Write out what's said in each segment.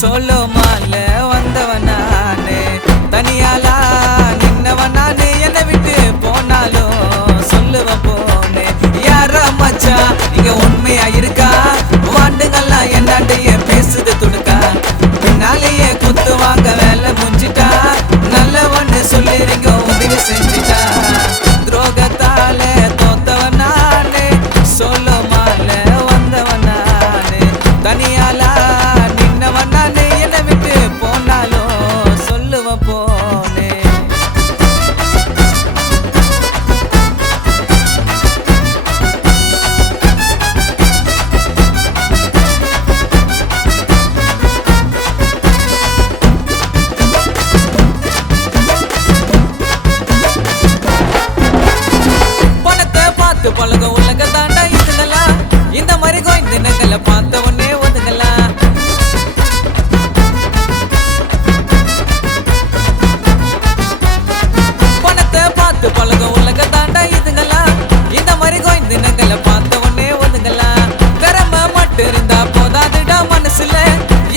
சொல்லுமால வந்தவன் நானே, தனியாலா நின்னவன் நானே. என்னை விட்டு போனாலும் சொல்லுவ போனே, யாரா மச்சா நீங்க உண்மையா இருக்கா? வாண்டுங்கள்லாம் என்னாண்டையே பேசுது துடுக்கா, பின்னாலேயே குத்து வாங்க வேலை முடிஞ்சிட்டா. நல்லவன்னு சொல்லிருங்க உதவி செஞ்சிட்டா, துரோகத்தால தோத்தவன் நானே. சொல்லுமால வந்தவன் நானே, தனியாலா நின்னவன் நானே. என்னை விட்டு போனாலும் சொல்லுவ போனே. பழக உலக தாண்டா இதுங்கலாம், இந்த மாதிரி கோய்ந்தினங்களை பார்த்த உடனே ஒதுங்கலாம். பணத்தை பார்த்து பழக உலக தாண்டா இதுங்கலாம், இந்த மாதிரி கோய்ந்தினங்களை பார்த்த உடனே ஒதுங்கலாம். திறமை மட்டும் இருந்தா போதாதுடா மனசுல,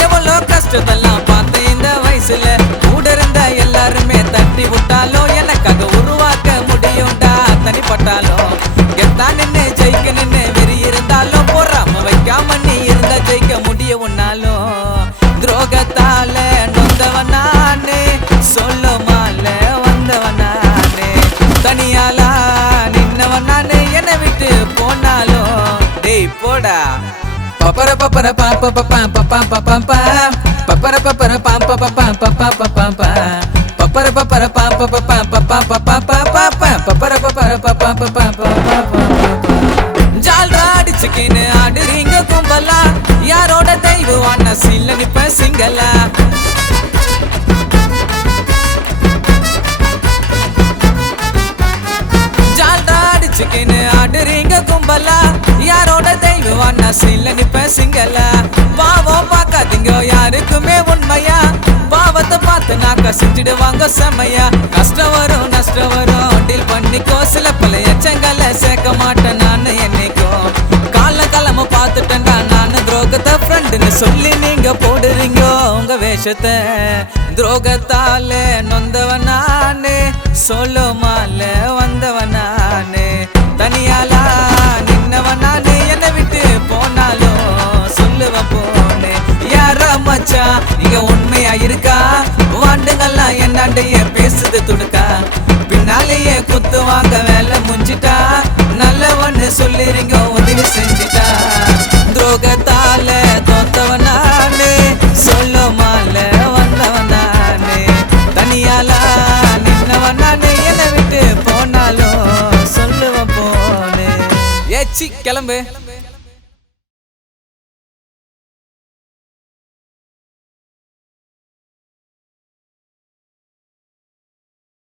எவ்வளோ கஷ்டத்தெல்லாம் பார்த்த இந்த வயசுல. கூட இருந்த எல்லாருமே தட்டி விட்டாலும் எனக்காக உருவாக்க முடியும்டா தனிப்பட்டாலும். கெத்தான் நின்னு ஜெயிக்க நின்னு வெறி இருந்தாலும், பொறாம வைக்காம நீ இருந்தா ஜெயிக்க முடிய உன்னாலும். துரோகத்தால நொந்தவன் நானே, சொல்லுமால வந்தவன் நானே. தனியாலா நின்னவன் நானே, என்னை விட்டு போனாலும் டேய் போடா. பப்பர பப்பர பாப்ப பப்பா பப்பா பப்பா பப்பர பப்பர பாப்ப பப்பா பப்பா பப்பா பப்பர பப்பர பாப்ப பப்பா பப்பா பப்பா பாப்பா பப்பர பப்பர பாப்பா பப்பா. ஜால்ரா அடிச்சுக்கின்னு ஆடுறீங்க கும்பலா, யாரோட தெய்வான சில்ல நிப்ப சிங்கலா. ஜால்ரா அடிச்சுக்கின்னு ஆடுறீங்க கும்பலா, யாரோட தெய்வான சில்ல நிப்ப சிங்கலா. பாவம் பார்க்காதீங்க யாருக்குமே உண்மையா, பாவத்தை பார்த்து நாக்க செஞ்சிடுவாங்க செம்மையா. கஷ்டம் வரும் நஷ்டம் வரும் டீல் பண்ணிக்கோ, சில பல எச்சங்களை சேர்க்க மாட்டேன் நான் என்னைக்கும். காலகாலமா பார்த்துட்டேன்டா நான் துரோகத்தை ஃப்ரெண்டுன்னு சொல்லி நீங்க போடுறீங்க உங்க வேஷத்தை. துரோகத்தால நொந்தவன் நானே, சொல்லுமால வந்தவன் நானே. தனியாலா நின்னவன் நானே, என்னை விட்டு போனாலும் சொல்லுவ போனே. யாரா மச்சா நீங்க உண்மையா இருக்கா? வாண்டுங்கள்லாம் என்னாண்டையே பேசுது துடுக்கா, பின்னாலேயே குத்து வாங்க வேலை முடிஞ்சிட்டா. நல்லவன்னு சொல்லிருங்க உதவி செஞ்சிட்டா, துரோகத்தால தோத்தவன் நானே. சொல்லுமால வந்தவன் நானே, தனியாலா நின்னவன் நானே. என்னை விட்டு போனாலும் சொல்லுவ போனே. ஏச்சி கிளம்பு.